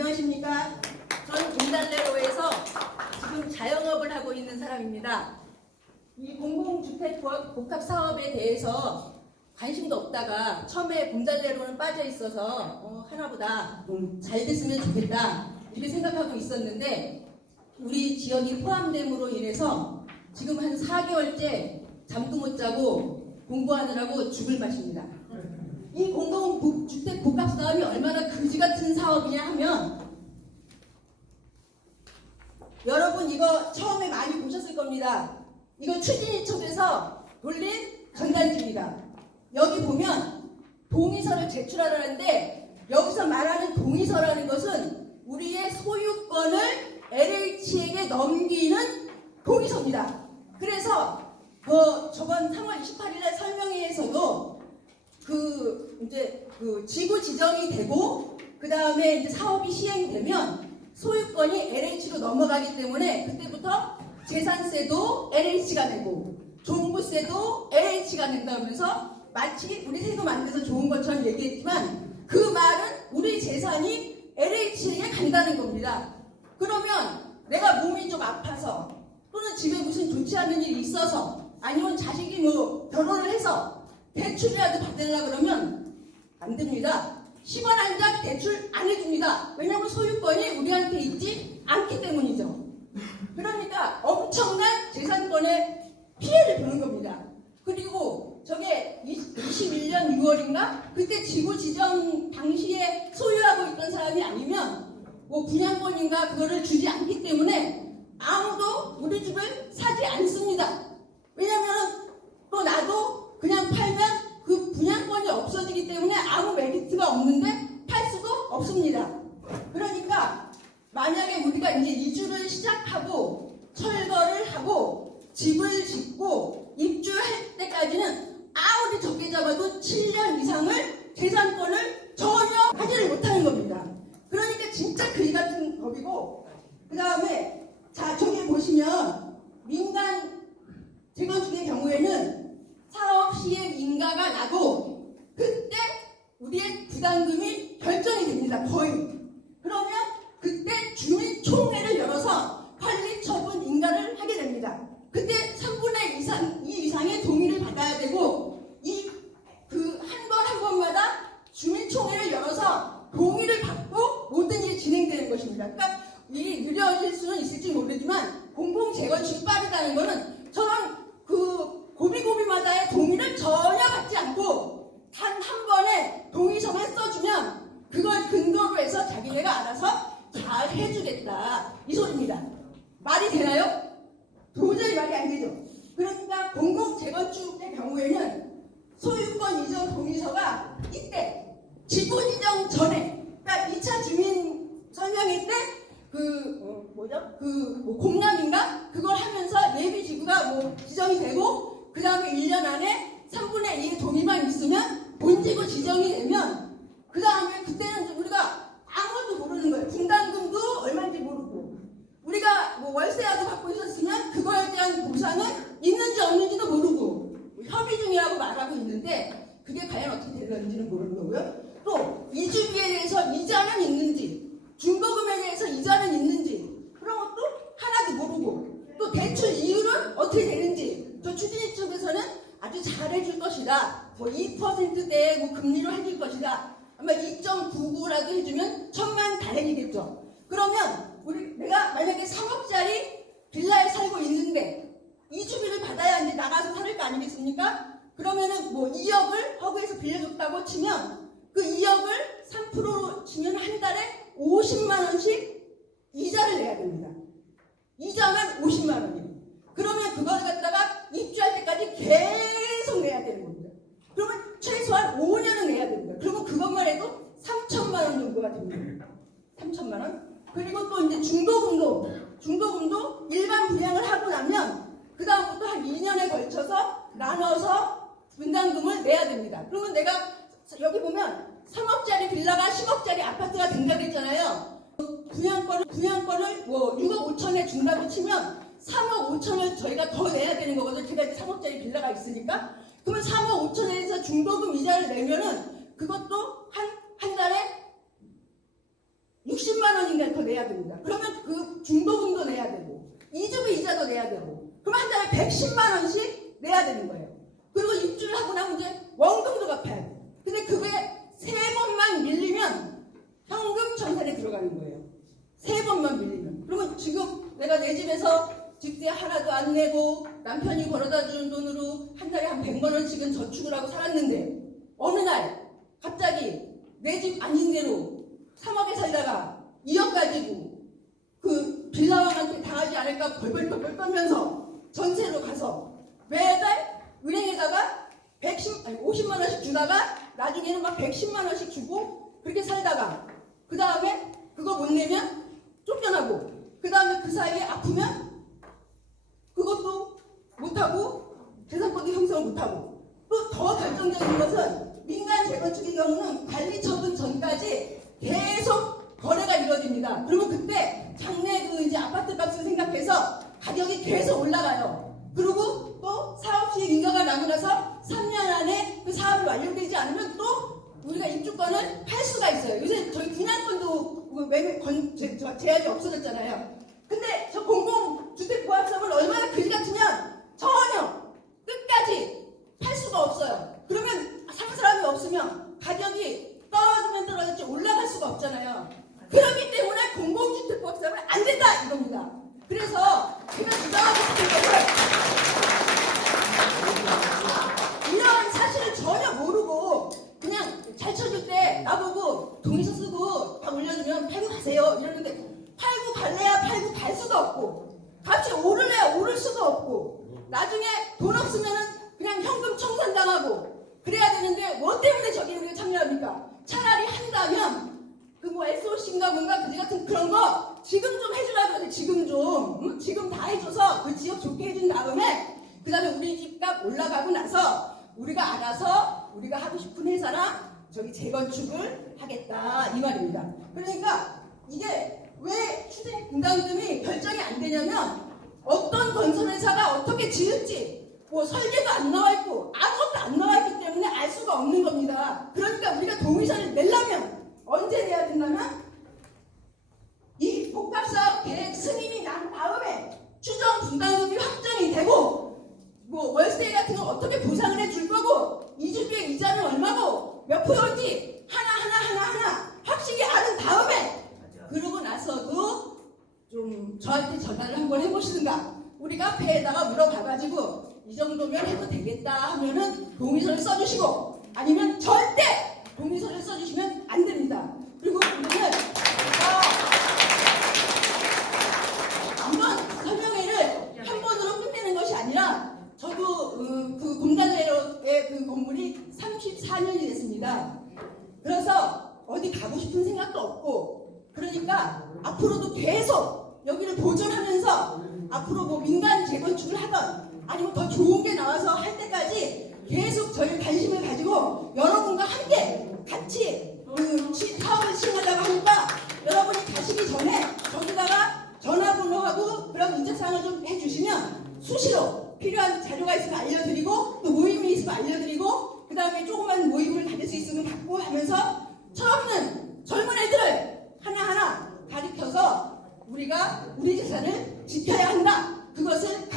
안녕하십니까. 저는 공달래로에서 지금 자영업을 하고 있는 사람입니다. 이 공공주택 복합 사업에 대해서 관심도 없다가 처음에 공달래로는 빠져 있어서 하나보다 잘 됐으면 좋겠다 이렇게 생각하고 있었는데, 우리 지역이 포함됨으로 인해서 지금 한 4개월째 잠도 못 자고 공부하느라고 죽을 맛입니다. 이 공공주택 복합 사업이 얼마나 그지 같은 사업이냐 하면, 여러분 이거 처음에 많이 보셨을 겁니다. 이거 추진위 쪽에서 돌린 전단지입니다. 여기 보면 동의서를 제출하라는데, 여기서 말하는 동의서라는 것은 우리의 소유권을 LH에게 넘기는 동의서입니다. 그래서 저번 3월 28일날 설명회에서도 이제 지구 지정이 되고 그 다음에 이제 사업이 시행되면 소유권이 LH로 넘어가기 때문에 그때부터 재산세도 LH가 내고 종부세도 LH가 낸다면서 마치 우리 세금 안 내서 좋은 것처럼 얘기했지만, 그 말은 우리 재산이 LH에게 간다는 겁니다. 그러면 내가 몸이 좀 아파서 또는 집에 무슨 좋지 않은 일이 있어서 아니면 자식이 결혼을 해서 대출이라도 받으려고 그러면 안 됩니다. 10원 한 장 대출 안 해줍니다. 왜냐하면 소유권이 우리한테 있지 않기 때문이죠. 그러니까 엄청난 재산권의 피해를 보는 겁니다. 그리고 저게 21년 6월인가? 그때 지구 지정 당시에 소유하고 있던 사람이 아니면 분양권인가 그거를 주지 않기 때문에 아무도 우리 집을 사지 않습니다. 왜냐하면 또 나도 그냥 팔면 그 분양권이 없어지기 때문에 아무 메리트가 없는데 팔 수도 없습니다. 그러니까 만약에 우리가 이제 이주를 시작하고 철거를 하고 집을 짓고 입주할 때까지는 아무리 적게 잡아도 7년 이상을 재산권을 전혀 하지를 못하는 겁니다. 그러니까 진짜 그지 같은 법이고, 그 다음에 자 저기 보시면 민간 재건축의 경우에는 사업 시행 인가가 나고 그때 우리의 부담금이 결정이 됩니다. 거의. 그러면 그때 주민총회를 열어서 관리처분 인가를 하게 됩니다. 그때 3분의 2 이상의 동의를 받아야 되고, 한 번마다 주민총회를 열어서 동의를 받고 모든 일이 진행되는 것입니다. 그러니까 일이 느려질 수는 있을지 모르지만 공공재건축이 빠르다는 것은 저는 고비고비마다의 동의를 전혀 받지 않고 단 한 번에 동의서만 써주면 그걸 근거로 해서 자기네가 알아서 잘 해주겠다 이 소리입니다. 말이 되나요? 도저히 말이 안 되죠. 그러니까 공공재건축의 경우에는 소유권 이전 동의서가 이때 지구 지정 전에, 그러니까 2차 주민 설명회 때 공람인가? 그걸 하면서 예비 지구가 지정이 되고 그 다음에 1년 안에 3분의 2의 동의만 있으면 본지구 지정이 되면 그 다음에 그때는 우리가 아무것도 모르는 거예요. 분담금도 얼마인지 모르고, 우리가 월세라도 받고 있었으면 그거에 대한 보상은 있는지 없는지도 모르고 협의 중이라고 말하고 있는데, 그게 과연 어떻게 될런지는 모르는 거고요. 또 이주비에 대해서 이자는 있는지, 중도금에 대해서 이자는 있는지 그런 것도 하나도 모르고, 또 대출 이율은 어떻게 되는지 저 추진위 쪽에서는 아주 잘해줄 것이다. 2%대의 금리로 해줄 것이다. 아마 2.99라도 해주면 천만 다행이겠죠. 그러면 내가 만약에 3억짜리 빌라에 살고 있는데 이주비를 받아야 이제 나가서 살 거 아니겠습니까? 그러면은 2억을 허구에서 빌려줬다고 치면 그 2억을 3%로 치면 한 달에 50만 원씩 이자를 내야 됩니다. 이자만 50만 원이에요. 그러면 그걸 갖다가 입주할 때까지 계속 내야 되는 겁니다. 그러면 최소한 5년은 내야 됩니다. 그러면 그것만 해도 3천만 원 정도가 됩니다. 3천만 원. 그리고 또 이제 중도금도 일반 분양을 하고 나면 그 다음부터 한 2년에 걸쳐서 나눠서 분담금을 내야 됩니다. 그러면 내가 여기 보면 3억짜리 빌라가 10억짜리 아파트가 된다고 했잖아요. 분양권을 6억 5천에 준다고 치면 3억 5천을 저희가 더 내야 되는 거거든요. 제가 이제 3억짜리 빌라가 있으니까. 그러면 3억 5천에서 중도금 이자를 내면은 그것도 한 달에 60만 원인가 더 내야 됩니다. 그러면 그 중도금도 내야 되고 2주비 이자도 내야 되고 그럼 한 달에 110만 원씩 내야 되는 거예요. 그리고 입주를 하고 나면 이제 원금도 갚아야 돼. 근데 그게 3번만 밀리면 현금 청산에 들어가는 거예요. 3번만 밀리면. 그러면 지금 내가 내 집에서 집세 하나도 안 내고 남편이 벌어다 주는 돈으로 한 달에 한 100만 원씩은 저축을 하고 살았는데 어느 날 갑자기 내 집 아닌 대로 3억에 살다가 2억 가지고 그 빌라왕한테 당하지 않을까 벌벌벌 떨면서 전세로 가서 매달 은행에다가 50만 원씩 주다가 나중에는 막 110만 원씩 주고 그렇게 살다가 그 다음에 그거 못 내면 쫓겨나고 그 다음에 그 사이에 아프면 그것도 못하고 재산권도 형성을 못하고 또 더 결정적인 것은 민간 재건축의 경우는 관리처분 전까지 계속 거래가 이루어집니다. 그러면 그때 장래 그 이제 아파트 값을 생각해서 가격이 계속 올라가요. 그리고 또 사업시 인가가 나고 나서 3년 안에 그 사업이 완료되지 않으면 또 우리가 입주권을 팔 수가 있어요. 요새 저희 분양권도 매매 제한이 없어졌잖아요. 근데 저 공공주택보합사업을 얼마나 그지 같으면 전혀 끝까지 팔 수가 없어요. 그러면 산 사람이 없으면 가격이 떨어지면 떨어졌지 올라갈 수가 없잖아요. 그렇기 때문에 공공주택보합사업은 안 된다 이겁니다. 그래서 제가 주장하고 싶은 것은 이런 사실을 전혀 모르고 그냥 잘 쳐줄 때 나보고 동의서 쓰고 다 올려주면 팔고 가세요 이러는데 팔고 갈래야 팔고 갈 수도 없고 값이 오를래야 오를 수도 없고 나중에 돈 없으면은 그냥 현금 청산당하고 그래야 되는데 뭐 때문에 저기 우리가 참여합니까? 차라리 한다면 그 뭐 SOC인가 뭔가 그지 같은 그런 거 지금 좀 해주려고 그래. 지금 좀 지금 다 해줘서 그 지역 좋게 해준 다음에 그 다음에 우리 집값 올라가고 나서 우리가 알아서 우리가 하고 싶은 회사랑 저기 재건축을 하겠다 이 말입니다. 그러니까 이게 왜 추진 분담금이 결정이 안 되냐면 어떤 건설회사가 어떻게 지을지 뭐 설계도 안 나와 있고 아무것도 안 나와 있기 때문에 알 수가 없는 겁니다. 그러니까 우리가 동의서를 내려면 언제 내야 된다면 이 복합사업 계획 승인이 난 다음에 추정 분담금이 확정이 되고 뭐 월세 같은 거 어떻게 보상을 해줄 거고 이주비의 이자는 얼마고 몇 프로인지 하나 확실히 아는 다음에 그러고 나서도 좀 저한테 전화를 한번 해보시든가 우리 카페에다가 물어봐가지고 이 정도면 해도 되겠다 하면은 동의서를 써주시고 아니면 절대 동의서를 써주시면 안 됩니다. 그리고 우리는 이번 설명회를 한 번으로 끝내는 것이 아니라 저도 그 공단내로의 그 건물이 34년이 됐습니다. 그래서 어디 가고 싶은 생각도 없고 그러니까 앞으로도 계속 여기를 보존하면서 앞으로 뭐 민간 재건축을 하던 아니면 더 좋은 게 나와서 할 때까지 계속 저희 관심을 가지고 여러분과 함께 같이 그 사업을 시행하려고 하니까 여러분이 가시기 전에 저기다가 전화번호하고 그런 인적사항을 좀 해주시면 수시로 필요한 자료가 있으면 알려드리고 또 모임이 있으면 알려드리고 그 다음에 조그만 모임을 가질 수 있으면 갖고 하면서 철없는 젊은 애들을 하나하나 가르쳐서 우리가 우리 재산을 지켜야 한다. 그것을